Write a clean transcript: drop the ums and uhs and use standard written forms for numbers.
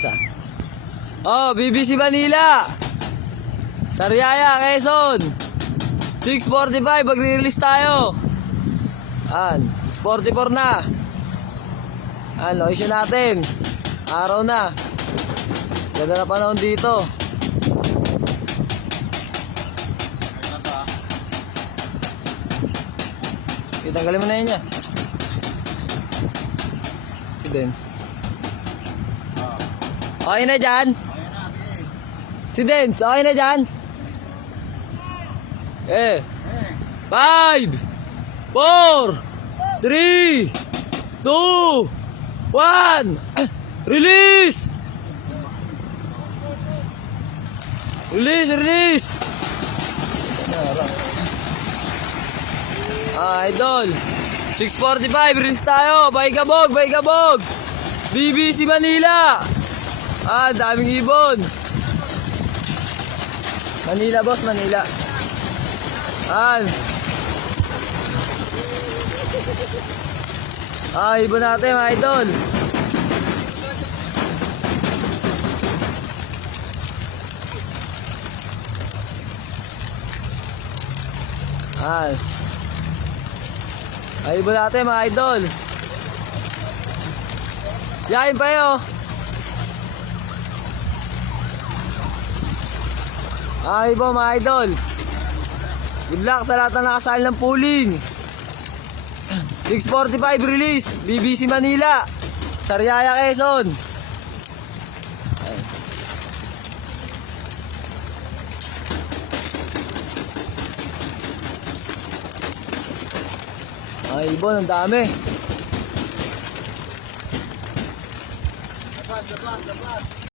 Isa. Oh, BBC Manila. Sariaya, Quezon. 6:45, magre-release tayo. An, 6:44 na. An, location natin. Araw na. Ganda na panahon dito. Tanggalin mo na yun niya. Si Dens. Okay na dyan? Si Dens, okay na dyan? 5 4 3 2 1 Release! Release! Idol 6:45, release tayo. Baykabog BBC Manila. Daming ibon. Manila boss, Manila. Ibon natin mga idol. Ibon natin mga idol. Yain pa yun. Ibon mga idol. Good luck sa lahat na nakasali ng pooling. 6:45 release, BBC Manila, Sariaya, Quezon. Ibon, ang dami. Dapat.